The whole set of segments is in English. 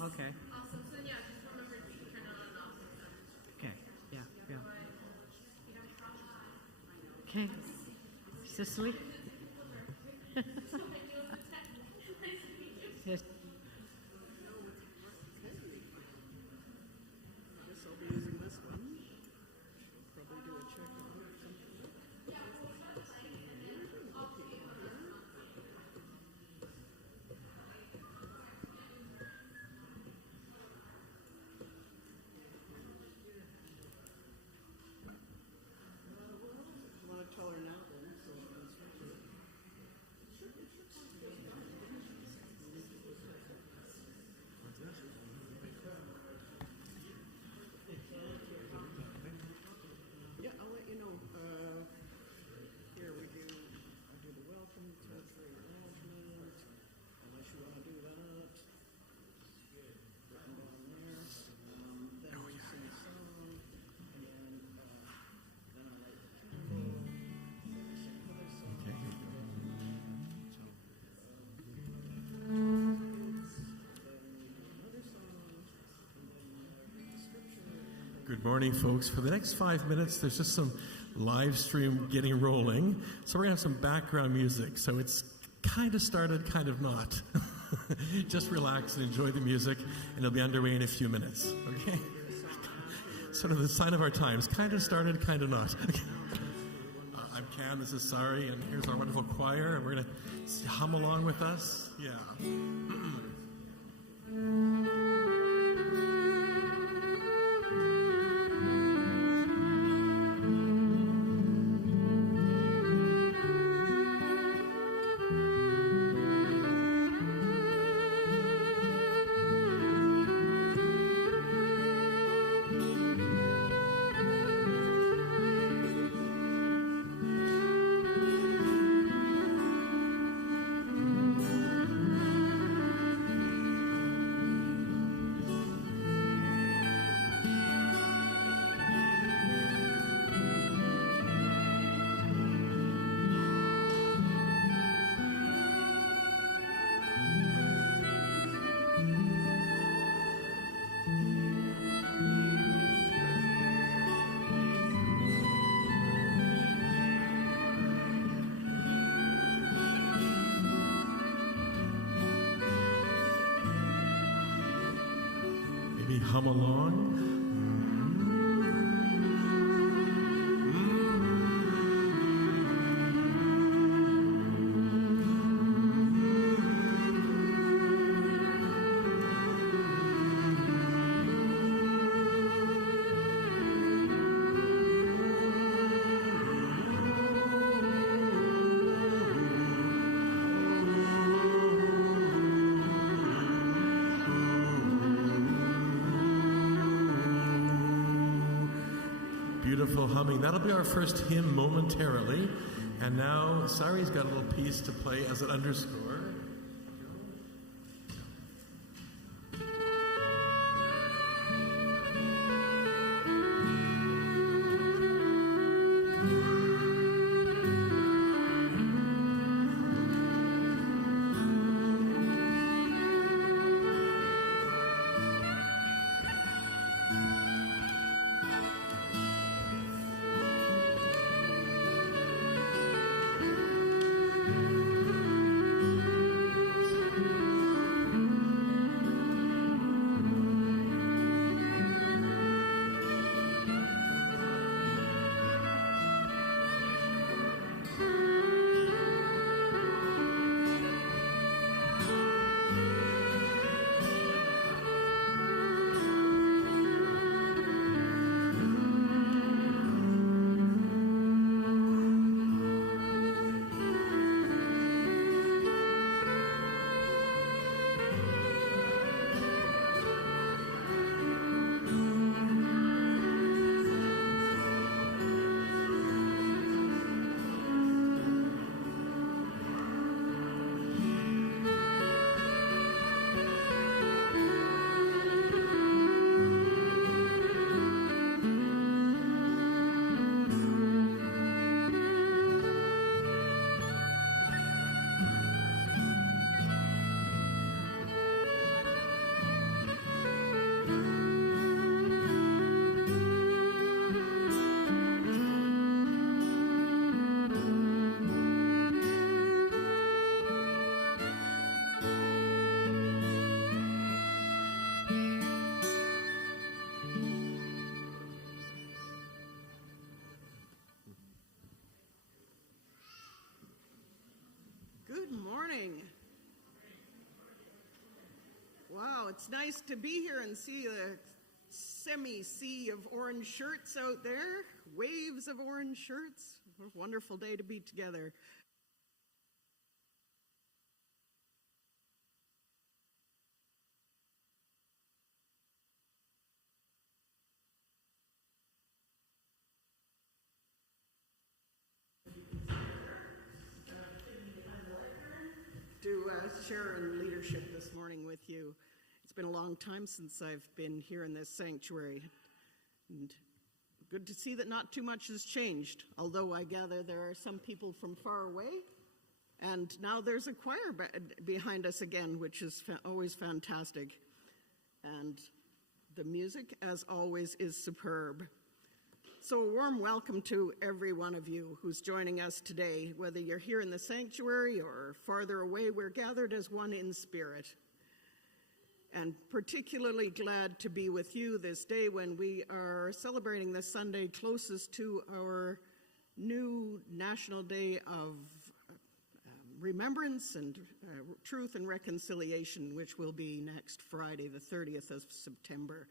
Oh, okay. Awesome. So yeah, just remember to keep kind of on and off. Okay. Yeah. Yeah. But, Okay. Cicely? Yes. I guess I'll be using this one. Probably do a check on it or something. I want to tell her now then, so I can switch it. Yeah, I'll let you know. Here we do. I'll do the welcome, temporary acknowledgement. Unless you want to do that. Written down there. Then we sing a song, and then I light the candle. Then we sing another song. Okay. Then we do another song, and then scripture. Good morning, folks. For the next 5 minutes, there's just some live stream getting rolling. So we're going to have some background music. So it's kind of started, kind of not. Just relax and enjoy the music, and it'll be underway in a few minutes. Okay? Sort of the sign of our times. Kind of started, kind of not. I'm Cam, this is Sari, and here's our wonderful choir, and we're going to hum along with us. Yeah. Maybe hum along. Beautiful humming. That'll be our first hymn momentarily. And now Sari's got a little piece to play as an underscore. it's nice to be here and see a semi-sea of orange shirts out there, waves of orange shirts. What a wonderful day to be together. To share in leadership this morning with you. It's been a long time since I've been here in this sanctuary, and good to see that not too much has changed, although I gather there are some people from far away, and now there's a choir behind us again, which is always fantastic, and the music, as always, is superb. So a warm welcome to every one of you who's joining us today. Whether you're here in the sanctuary or farther away, we're gathered as one in spirit. And particularly glad to be with you this day when we are celebrating the Sunday closest to our new National Day of Remembrance and Truth and Reconciliation, which will be next Friday, the 30th of September.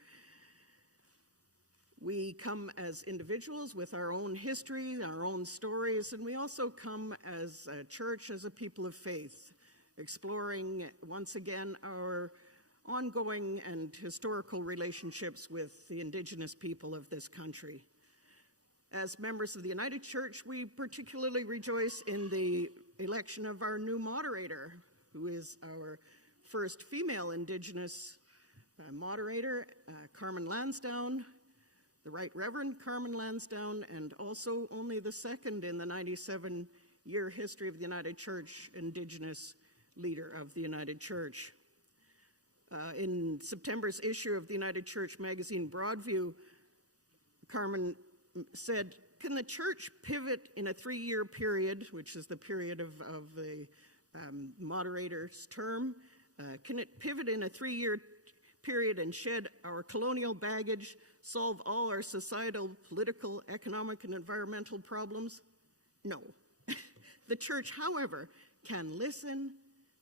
We come as individuals with our own history, our own stories, and we also come as a church, as a people of faith, exploring once again our ongoing and historical relationships with the Indigenous people of this country. As members of the United Church, we particularly rejoice in the election of our new moderator, who is our first female Indigenous moderator, Carmen Lansdowne, the Right Reverend Carmen Lansdowne, and also only the second in the 97-year history of the United Church Indigenous leader of the United Church. In September's issue of the United Church magazine Broadview, Carmen said, "Can the church pivot in a 3-year period," which is the period of the moderator's term, "can it pivot in a 3-year period and shed our colonial baggage, solve all our societal, political, economic, and environmental problems? No." The church, however, can listen,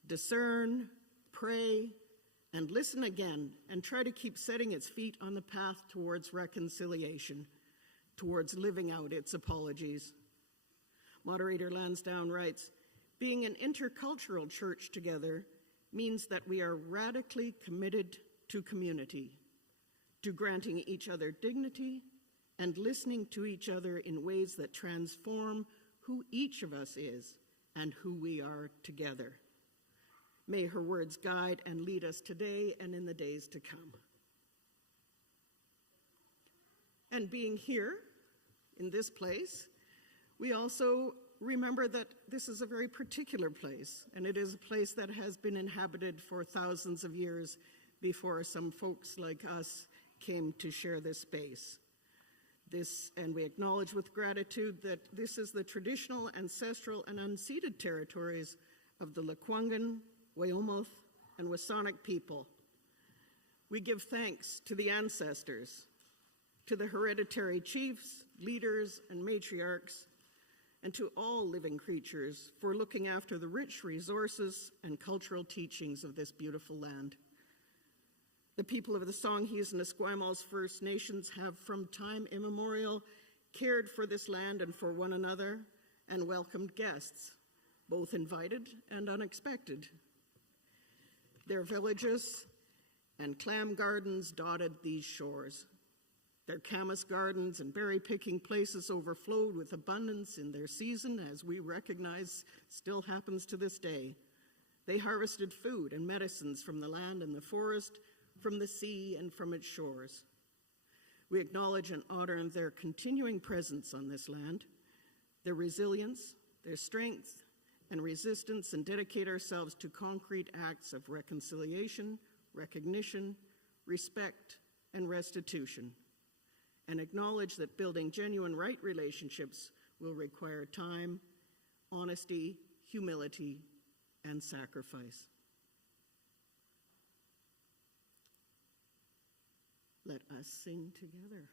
discern, pray, and listen again, and try to keep setting its feet on the path towards reconciliation, towards living out its apologies. Moderator Lansdowne writes, "Being an intercultural church together means that we are radically committed to community, to granting each other dignity and listening to each other in ways that transform who each of us is and who we are together." May her words guide and lead us today and in the days to come. And being here in this place, we also remember that this is a very particular place, and it is a place that has been inhabited for thousands of years before some folks like us came to share this space. And we acknowledge with gratitude that this is the traditional, ancestral, and unceded territories of the Lekwungen, Weyomoth, and Wasanic people. We give thanks to the ancestors, to the hereditary chiefs, leaders, and matriarchs, and to all living creatures for looking after the rich resources and cultural teachings of this beautiful land. The people of the Songhees and Esquimals First Nations have from time immemorial cared for this land and for one another and welcomed guests, both invited and unexpected. Their villages and clam gardens dotted these shores. Their camas gardens and berry-picking places overflowed with abundance in their season, as we recognize still happens to this day. They harvested food and medicines from the land and the forest, from the sea and from its shores. We acknowledge and honor their continuing presence on this land, their resilience, their strength, and resistance, and dedicate ourselves to concrete acts of reconciliation, recognition, respect, and restitution, and acknowledge that building genuine right relationships will require time, honesty, humility, and sacrifice. Let us sing together.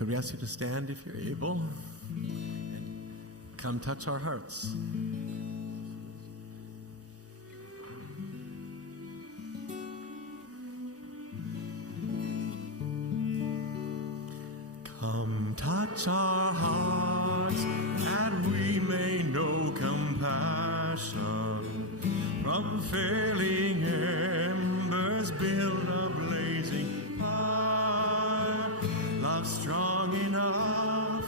Could we ask you to stand if you're able? And come touch our hearts. Come touch our hearts, that we may know compassion. From failing embers build a blazing fire. Love strong enough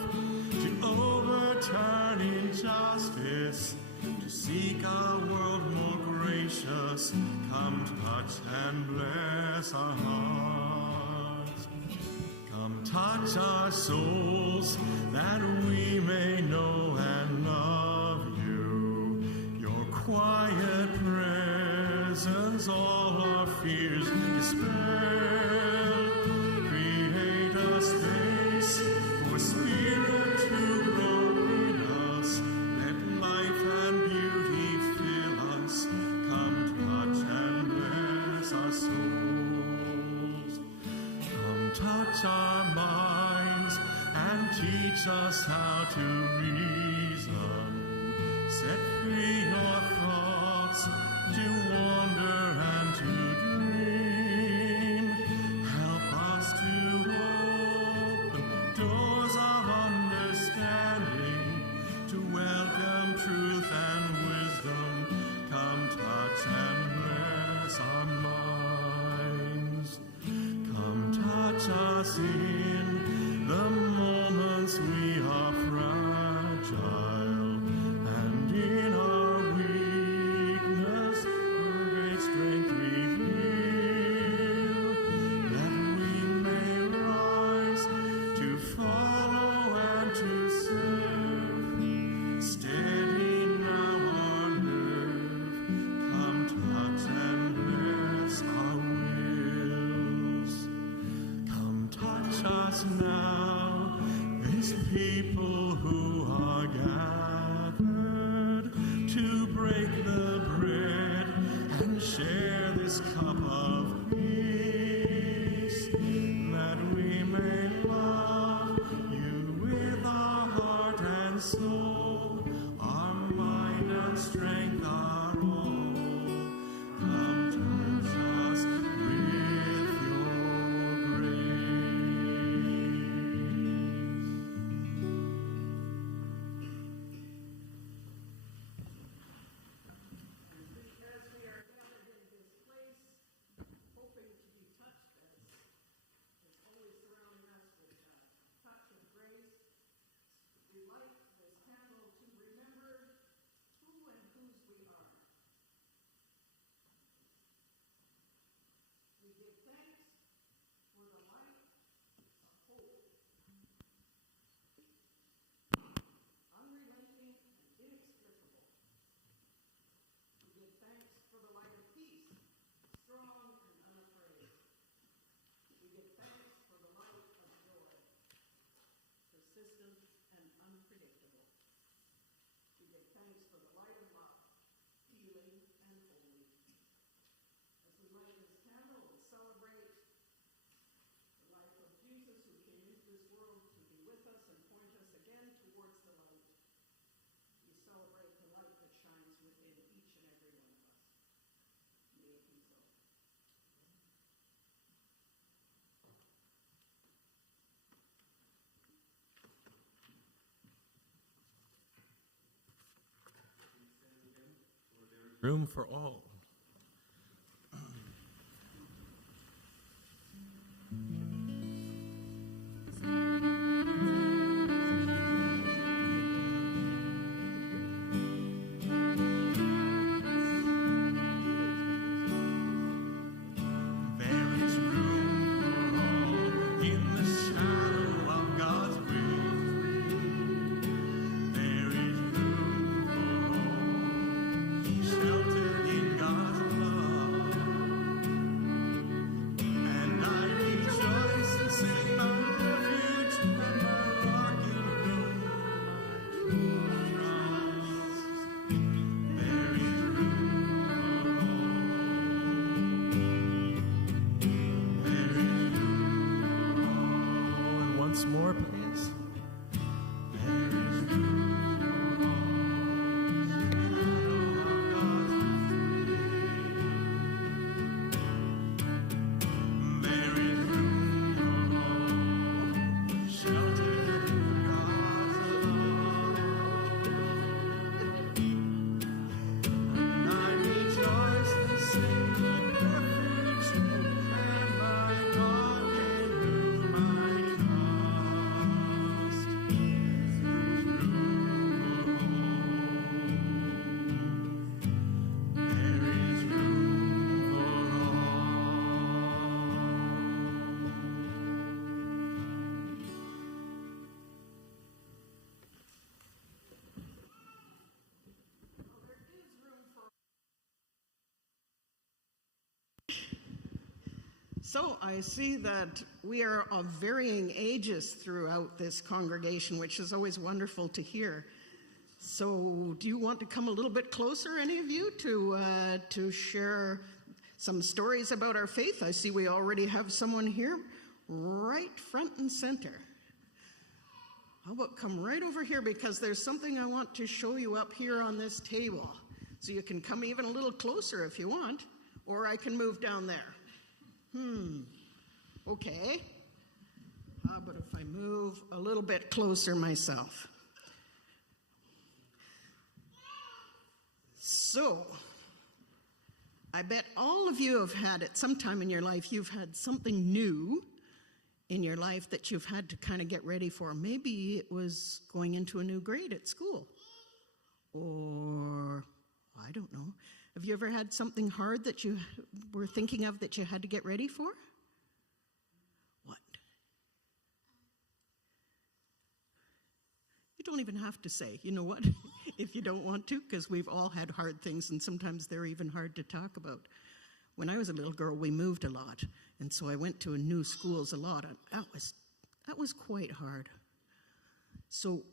to overturn injustice, to seek a world more gracious. Come touch and bless our hearts. Come touch our souls, that we may know and love you. Your quiet presence all our fears dispel. Create a space for spirit to grow in us. Let life and beauty fill us. Come touch and bless our souls. Come touch our minds and teach us how to reason. Set free your thoughts to wander and to dream. Help us to open doors of understanding, to welcome truth and wisdom. Come touch and bless our minds. Come touch us in the moments we are fragile, and in our weakness great strength reveal, that we may rise to follow and to serve. Steady now our nerve, come touch and bless our wills. Come touch us now, this people who are gathered to break the bread and share this cup of peace, that we may love you with our heart and soul, our mind and strength, our all. Come touch us with your As we are gathered in this place, hoping to be touched as always surrounding us with touch of grace, we light this candle to remember who and whose we are. We give thanks for the light of hope, unrelenting and inexplicable. We give thanks for the light of peace, strong and unafraid. We give thanks for the light of joy, persistent and unpredictable. We give thanks for the light of love, healing and holy. As we light this candle, we celebrate the life of Jesus, who came into this world to be with us and point us again towards the light. We celebrate the light that shines within each and every one of us. May it be so. room for all. Sheltered in God. So I see that we are of varying ages throughout this congregation, which is always wonderful to hear. So do you want to come a little bit closer, any of you, to share some stories about our faith? I see we already have someone here right front and center. How about come right over here, because there's something I want to show you up here on this table. So you can come even a little closer if you want, or I can move down there. Okay. How about if I move a little bit closer myself? So, I bet all of you have had at some time in your life, you've had something new in your life that you've had to kind of get ready for. Maybe it was going into a new grade at school. Or, I don't know. Have you ever had something hard that you were thinking of that you had to get ready for? What? You don't even have to say, you know what, if you don't want to, because we've all had hard things, and sometimes they're even hard to talk about. When I was a little girl, we moved a lot, and so I went to new schools a lot, and that was quite hard. So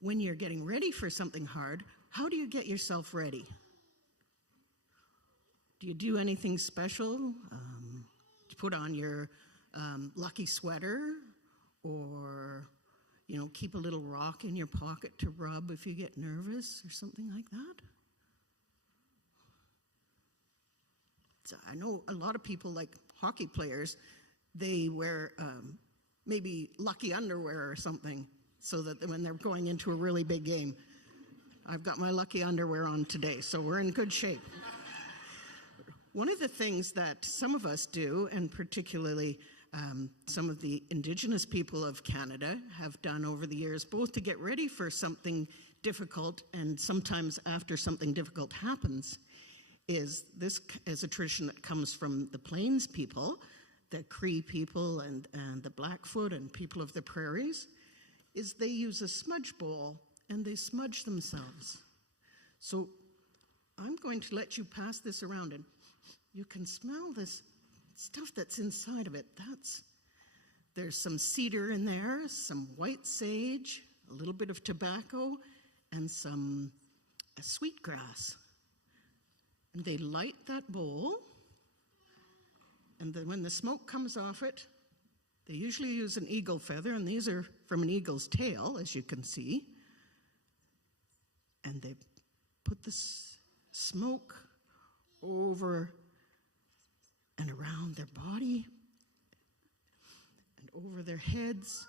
when you're getting ready for something hard, how do you get yourself ready? Do you do anything special? Do you put on your lucky sweater, or keep a little rock in your pocket to rub if you get nervous or something like that? So I know a lot of people, like hockey players, they wear maybe lucky underwear or something so that when they're going into a really big game. I've got my lucky underwear on today, so we're in good shape. One of the things that some of us do, and particularly some of the Indigenous people of Canada have done over the years, both to get ready for something difficult and sometimes after something difficult happens, is this is a tradition that comes from the Plains people, the Cree people and the Blackfoot and people of the prairies, is they use a smudge bowl and they smudge themselves. So I'm going to let you pass this around, and you can smell this stuff that's inside of it. There's some cedar in there, some white sage, a little bit of tobacco, and some sweetgrass. And they light that bowl, and then when the smoke comes off it, they usually use an eagle feather, and these are from an eagle's tail, as you can see. And they put the smoke over and around their body and over their heads,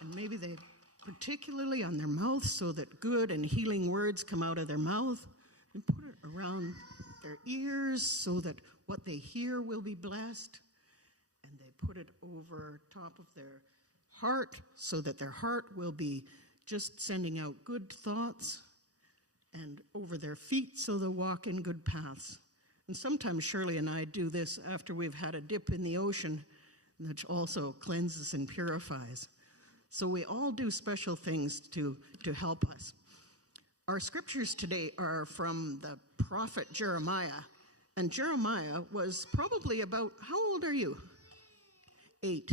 and maybe they particularly on their mouth so that good and healing words come out of their mouth, and put it around their ears so that what they hear will be blessed, and they put it over top of their heart so that their heart will be just sending out good thoughts, and over their feet so they'll walk in good paths. And sometimes Shirley and I do this after we've had a dip in the ocean, which also cleanses and purifies. So we all do special things to help us. Our scriptures today are from the prophet Jeremiah. And Jeremiah was probably about, how old are you? 8.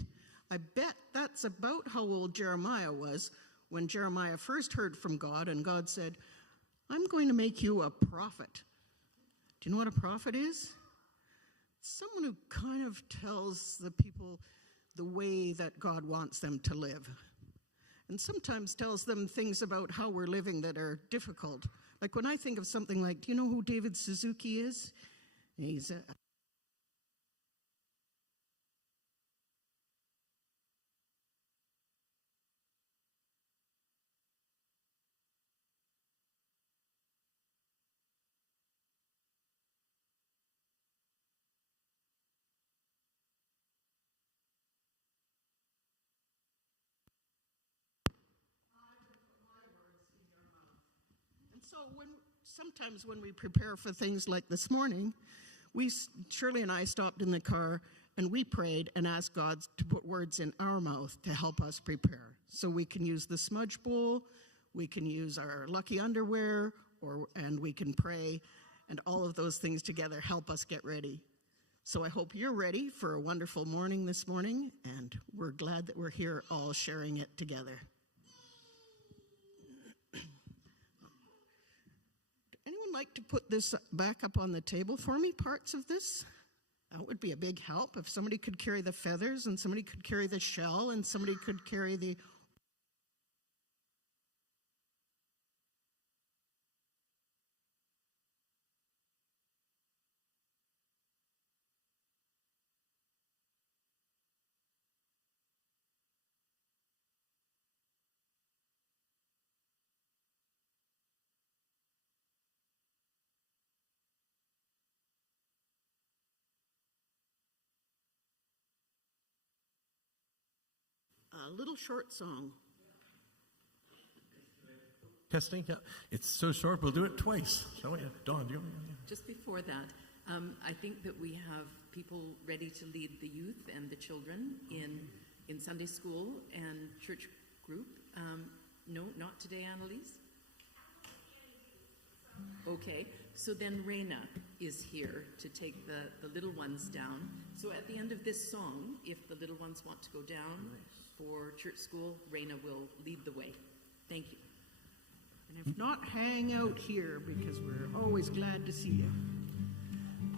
I bet that's about how old Jeremiah was when Jeremiah first heard from God, and God said, I'm going to make you a prophet. Do you know what a prophet is? Someone who kind of tells the people the way that God wants them to live. And sometimes tells them things about how we're living that are difficult. Like when I think of something like, do you know who David Suzuki is? He's a So sometimes when we prepare for things like this morning, Shirley and I stopped in the car and we prayed and asked God to put words in our mouth to help us prepare. So we can use the smudge bowl, we can use our lucky underwear, and we can pray, and all of those things together help us get ready. So I hope you're ready for a wonderful morning this morning, and we're glad that we're here all sharing it together. Anyone like to put this back up on the table for me, parts of this? That would be a big help if somebody could carry the feathers and somebody could carry the shell and somebody could carry the... A little short song. Testing, yeah. It's so short, we'll do it twice. Shall we? Dawn, do you want me? Just before that, I think that we have people ready to lead the youth and the children in Sunday school and church group. No, not today, Annalise? Okay, so then Reina is here to take the little ones down. So at the end of this song, if the little ones want to go down for church school, Reina will lead the way. Thank you. And if not, hang out here because we're always glad to see you.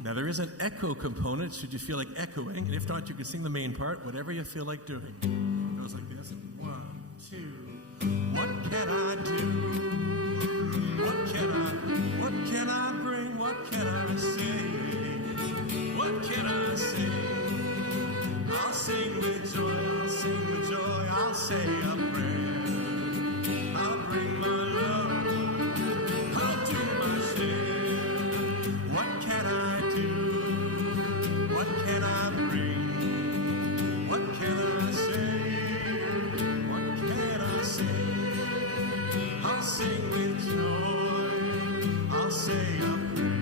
Now there is an echo component should you feel like echoing, and if not, you can sing the main part, whatever you feel like doing. It goes like this. 1, 2. What can I do? What can I bring? What can I say? What can I say? I'll sing with joy, I'll sing with joy, I'll say a prayer. I'll bring my love, I'll do my share. What can I do? What can I bring? What can I say? What can I say? I'll sing with joy, I'll say a prayer.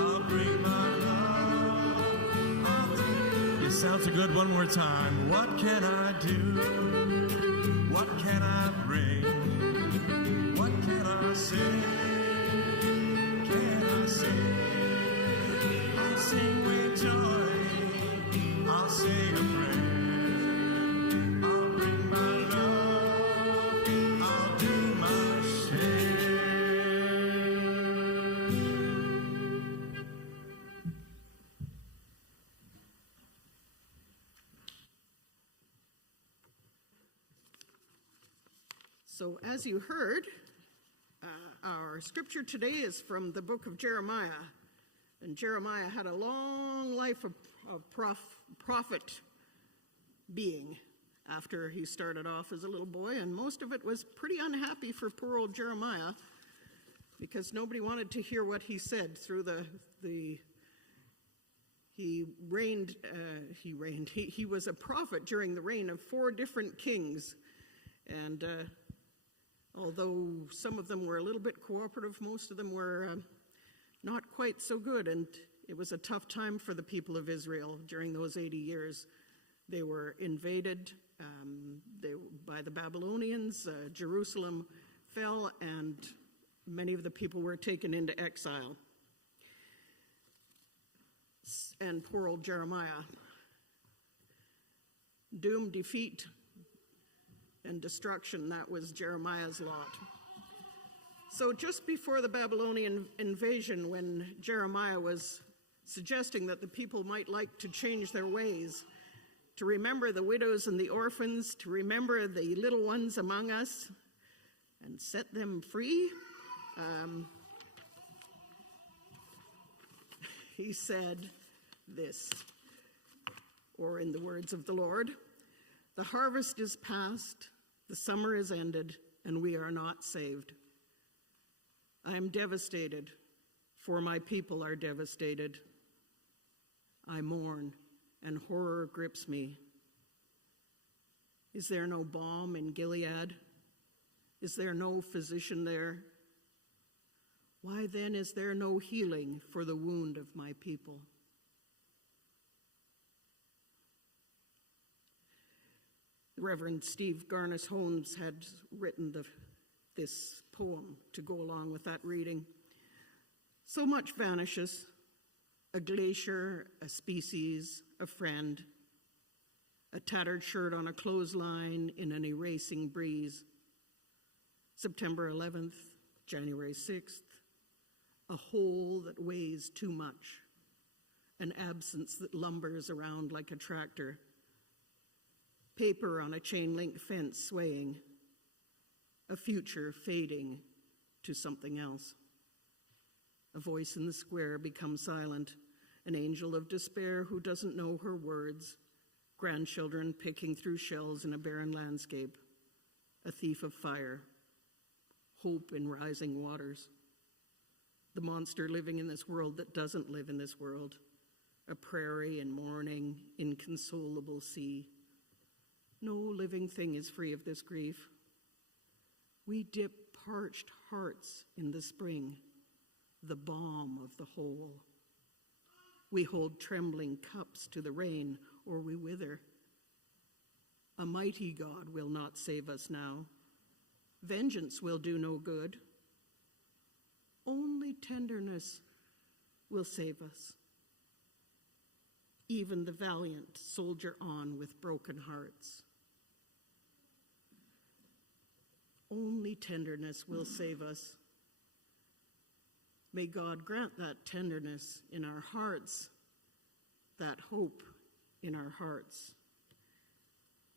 I'll bring my love, I'll do. It sounds good. One more time. What can I do? What can I bring? What can I say? Can I say? I'll sing with joy. I'll say a prayer. I'll bring my love. I'll do my share. So as you heard, our scripture today is from the book of Jeremiah. And Jeremiah had a long life of prophet being after he started off as a little boy. And most of it was pretty unhappy for poor old Jeremiah because nobody wanted to hear what he said through he was a prophet during the reign of 4 different kings. And although some of them were a little bit cooperative, most of them were not quite so good. And it was a tough time for the people of Israel during those 80 years. They were invaded by the Babylonians. Jerusalem fell, and many of the people were taken into exile. And poor old Jeremiah, doom, defeat, and destruction, that was Jeremiah's lot. So just before the Babylonian invasion, when Jeremiah was suggesting that the people might like to change their ways, to remember the widows and the orphans, to remember the little ones among us, and set them free, he said this, or in the words of the Lord, "The harvest is past, the summer is ended, and we are not saved. I am devastated, for my people are devastated. I mourn, and horror grips me. Is there no balm in Gilead? Is there no physician there? Why then is there no healing for the wound of my people?" Reverend Steve Garnis Holmes had written this poem to go along with that reading. So much vanishes, a glacier, a species, a friend, a tattered shirt on a clothesline in an erasing breeze. September 11th, January 6th, a hole that weighs too much, an absence that lumbers around like a tractor, paper on a chain-link fence swaying, a future fading to something else. A voice in the square becomes silent, an angel of despair who doesn't know her words, grandchildren picking through shells in a barren landscape, a thief of fire, hope in rising waters, the monster living in this world that doesn't live in this world, a prairie in mourning, inconsolable sea. No living thing is free of this grief. We dip parched hearts in the spring, the balm of the whole. We hold trembling cups to the rain, or we wither. A mighty God will not save us now. Vengeance will do no good. Only tenderness will save us. Even the valiant soldier on with broken hearts. Only tenderness will save us. May God grant that tenderness in our hearts, that hope in our hearts.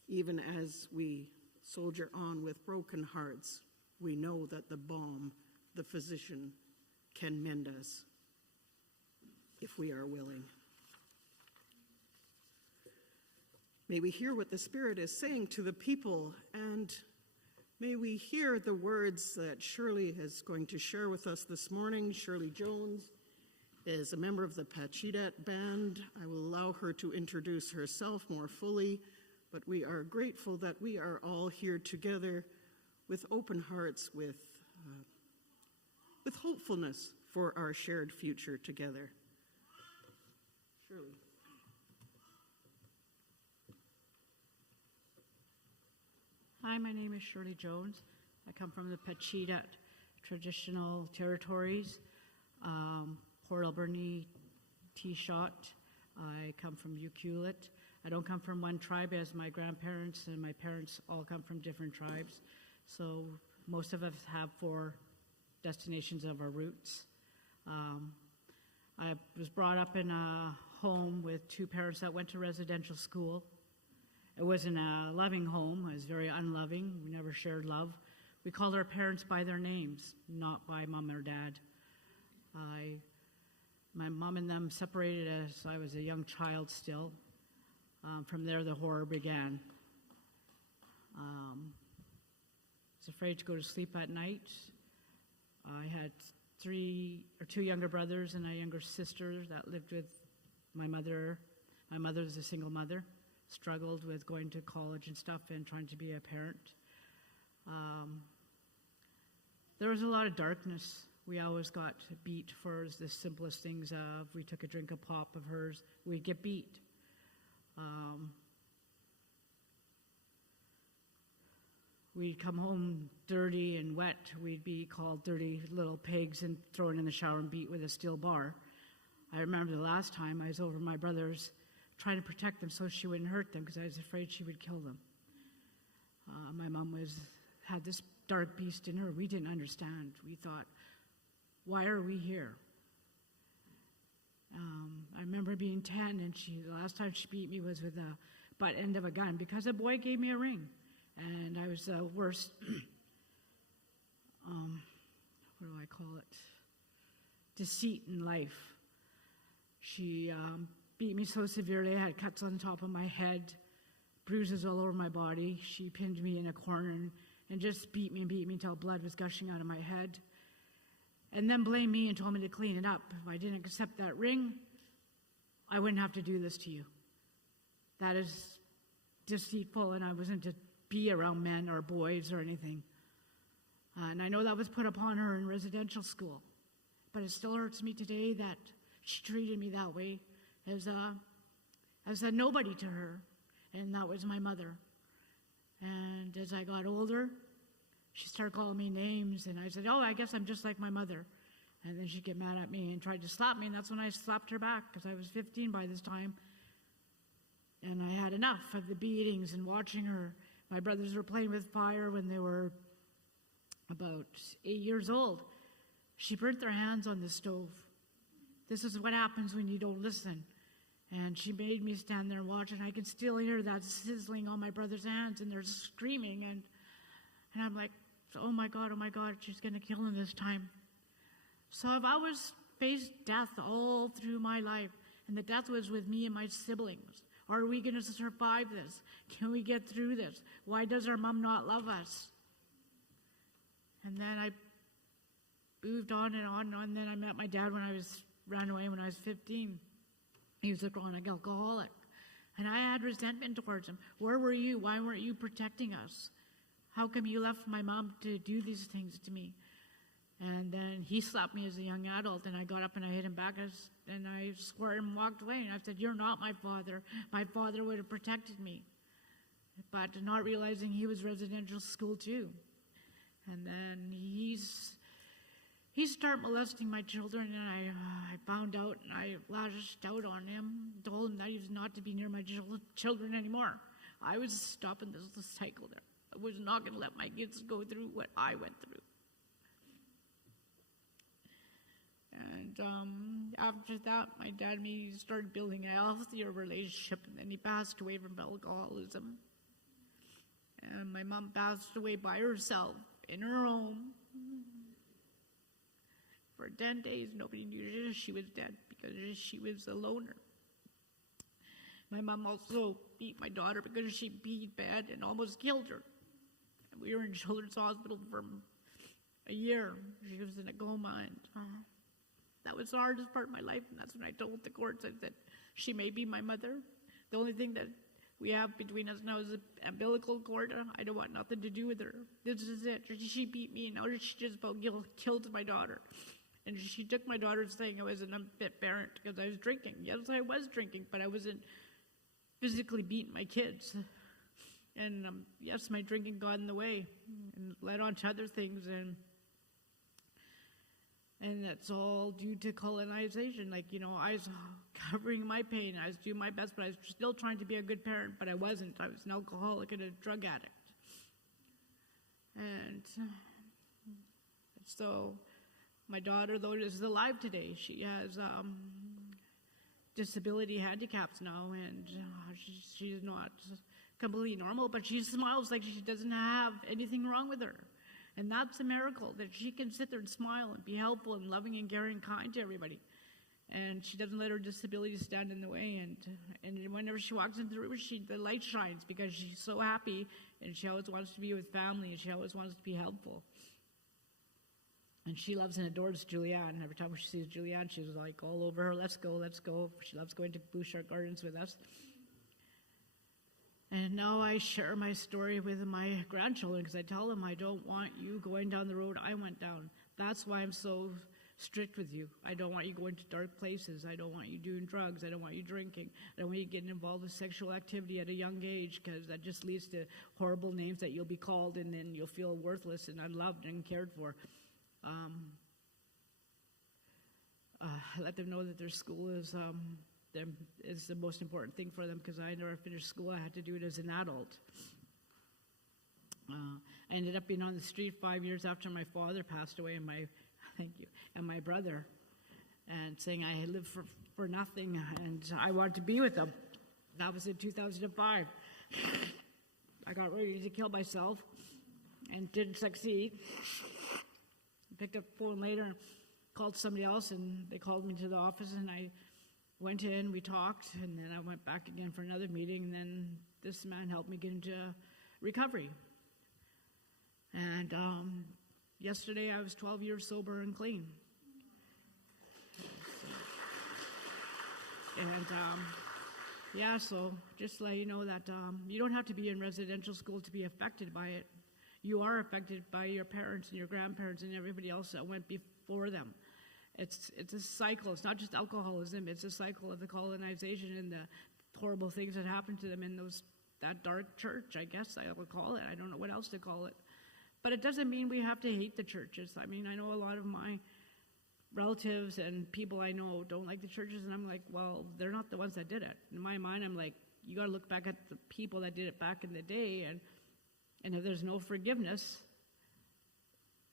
Even as we soldier on with broken hearts, we know that the balm, the physician, can mend us if we are willing. May we hear what the Spirit is saying to the people, and may we hear the words that Shirley is going to share with us this morning. Shirley Jones is a member of the Pachidat Band. I will allow her to introduce herself more fully, but we are grateful that we are all here together with open hearts, with hopefulness for our shared future together. Shirley. Hi, my name is Shirley Jones. I come from the Pachidat traditional territories, Port Alberni, T-Shot. I come from Ucluelet. I don't come from one tribe, as my grandparents and my parents all come from different tribes. So most of us have 4 destinations of our roots. I was brought up in a home with 2 parents that went to residential school. It wasn't a loving home. It was very unloving. We never shared love. We called our parents by their names, not by mom or dad. My mom and them separated as I was a young child still. From there, the horror began. I was afraid to go to sleep at night. I had 2 younger brothers and a younger sister that lived with my mother. My mother was a single mother, struggled with going to college and stuff and trying to be a parent. There was a lot of darkness. We always got beat for the simplest things. If we took a drink of pop of hers, we'd get beat. We'd come home dirty and wet. We'd be called dirty little pigs and thrown in the shower and beat with a steel bar. I remember the last time I was over my brother's trying to protect them so she wouldn't hurt them because I was afraid she would kill them. My mom had this dark beast in her. We didn't understand. We thought, why are we here? I remember being 10 and the last time she beat me was with the butt end of a gun because a boy gave me a ring. And I was the worst, what do I call it, deceit in life. She beat me so severely, I had cuts on the top of my head, bruises all over my body. She pinned me in a corner and just beat me until blood was gushing out of my head. And then blamed me and told me to clean it up. If I didn't accept that ring, I wouldn't have to do this to you. That is deceitful, and I wasn't to be around men or boys or anything. And I know that was put upon her in residential school. But it still hurts me today that she treated me that way as a nobody to her. And that was my mother. And as I got older, she started calling me names. And I said, oh, I guess I'm just like my mother. And then she'd get mad at me and tried to slap me, and that's when I slapped her back, because I was 15 by this time. And I had enough of the beatings and watching her. My brothers were playing with fire when they were about 8 years old. She burnt their hands on the stove. This is what happens when you don't listen. And she made me stand there and watch, and I can still hear that sizzling on my brother's hands, and they're screaming. And I'm like, oh my God, she's going to kill him this time. So I've always faced death all through my life, and the death was with me and my siblings. Are we going to survive this? Can we get through this? Why does our mom not love us? And then I moved on and on and on. And then I met my dad ran away when I was 15. He was a chronic alcoholic. And I had resentment towards him. Where were you? Why weren't you protecting us? How come you left my mom to do these things to me? And then he slapped me as a young adult, and I got up and I hit him back, and I swore and walked away. And I said, you're not my father. My father would have protected me. But not realizing he was residential school too. And then he started molesting my children, and I found out, and I lashed out on him, told him that he was not to be near my children anymore. I was stopping this cycle there. I was not going to let my kids go through what I went through. And after that, my dad and me started building a healthier relationship, and then he passed away from alcoholism. And my mom passed away by herself in her home. For 10 days, nobody knew she was dead because she was a loner. My mom also beat my daughter because she peed bad and almost killed her. And we were in Children's Hospital for a year. She was in a coma, and that was the hardest part of my life. And that's when I told the courts, I said, she may be my mother. The only thing that we have between us now is an umbilical cord. I don't want nothing to do with her. This is it. She beat me, and now she just about killed my daughter. And she took my daughter saying I was an unfit parent because I was drinking. Yes, I was drinking, but I wasn't physically beating my kids. And yes, my drinking got in the way and led on to other things. And that's all due to colonization. Like, I was covering my pain. I was doing my best, but I was still trying to be a good parent, but I wasn't. I was an alcoholic and a drug addict. And so my daughter, though, is alive today. She has disability handicaps now, and she's not completely normal, but she smiles like she doesn't have anything wrong with her. And that's a miracle, that she can sit there and smile and be helpful and loving and caring and kind to everybody. And she doesn't let her disability stand in the way. And whenever she walks into the room, the light shines because she's so happy, and she always wants to be with family, and she always wants to be helpful. And she loves and adores Julianne. Every time she sees Julianne, she's like all over her, let's go, let's go. She loves going to Bouchard Gardens with us. And now I share my story with my grandchildren because I tell them I don't want you going down the road I went down. That's why I'm so strict with you. I don't want you going to dark places. I don't want you doing drugs. I don't want you drinking. I don't want you getting involved with sexual activity at a young age because that just leads to horrible names that you'll be called, and then you'll feel worthless and unloved and cared for. Let them know that their school is the most important thing for them, because I never finished school. I had to do it as an adult. I ended up being on the street 5 years after my father passed away, and my brother, and saying I had lived for nothing, and I wanted to be with them. That was in 2005. I got ready to kill myself and didn't succeed. Picked up the phone later and called somebody else, and they called me to the office, and I went in, we talked, and then I went back again for another meeting, and then this man helped me get into recovery. And yesterday I was 12 years sober and clean. And so just to let you know that you don't have to be in residential school to be affected by it. You are affected by your parents and your grandparents and everybody else that went before them. It's a cycle. It's not just alcoholism. It's a cycle of the colonization and the horrible things that happened to them in that dark church, I guess I would call it. I don't know what else to call it. But it doesn't mean we have to hate the churches. I mean, I know a lot of my relatives and people I know don't like the churches, and I'm like, well, they're not the ones that did it. In my mind, I'm like, you got to look back at the people that did it back in the day, and if there's no forgiveness,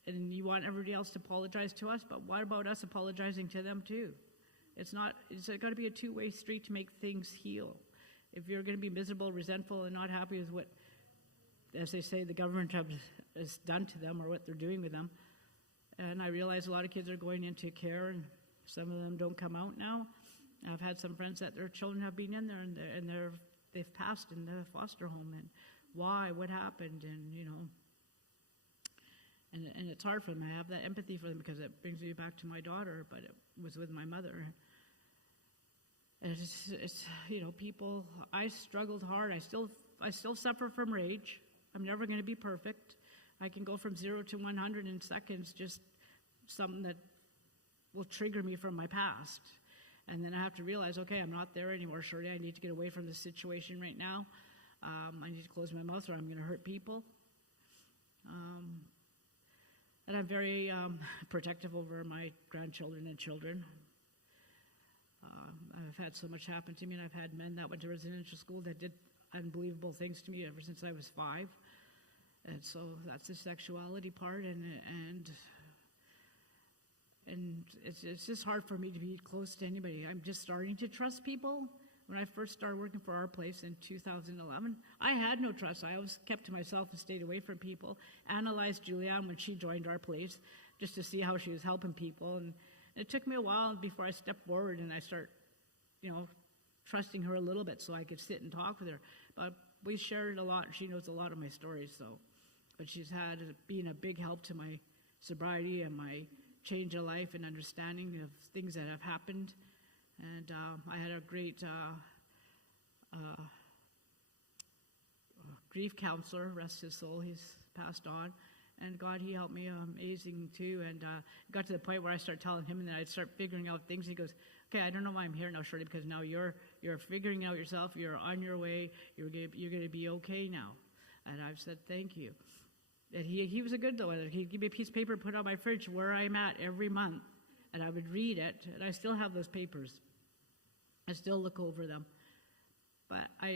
and you want everybody else to apologize to us, but what about us apologizing to them too? It's got to be a two-way street to make things heal. If you're going to be miserable, resentful, and not happy with what, as they say, the government has done to them or what they're doing with them, and I realize a lot of kids are going into care, and some of them don't come out now. I've had some friends that their children have been in there, and they've passed in the foster home, and why, what happened, and and it's hard for them. I have that empathy for them because it brings me back to my daughter, but it was with my mother. And it's people. I struggled hard. I still suffer from rage. I'm never going to be perfect. I can go from 0 to 100 in seconds, just something that will trigger me from my past. And then I have to realize, okay, I'm not there anymore, Shirley. I need to get away from this situation right now. I need to close my mouth or I'm going to hurt people. And I'm very protective over my grandchildren and children. I've had so much happen to me, and I've had men that went to residential school that did unbelievable things to me ever since I was 5. And so that's the sexuality part, and it's just hard for me to be close to anybody. I'm just starting to trust people. When I first started working for our place in 2011, I had no trust. I always kept to myself and stayed away from people. Analyzed Julianne when she joined our place just to see how she was helping people. And it took me a while before I stepped forward and I start, trusting her a little bit so I could sit and talk with her. But we shared a lot. She knows a lot of my stories, but she's been a big help to my sobriety and my change of life and understanding of things that have happened. And I had a great grief counselor, rest his soul, he's passed on. And God, he helped me amazing too. And got to the point where I started telling him, and then I'd start figuring out things. He goes, okay, I don't know why I'm here now, Shirley, because now you're figuring out yourself, you're on your way, you're going to be okay now. And I've said, thank you. And he was a good though. He'd give me a piece of paper, put it on my fridge where I'm at every month, and I would read it, and I still have those papers. I still look over them. But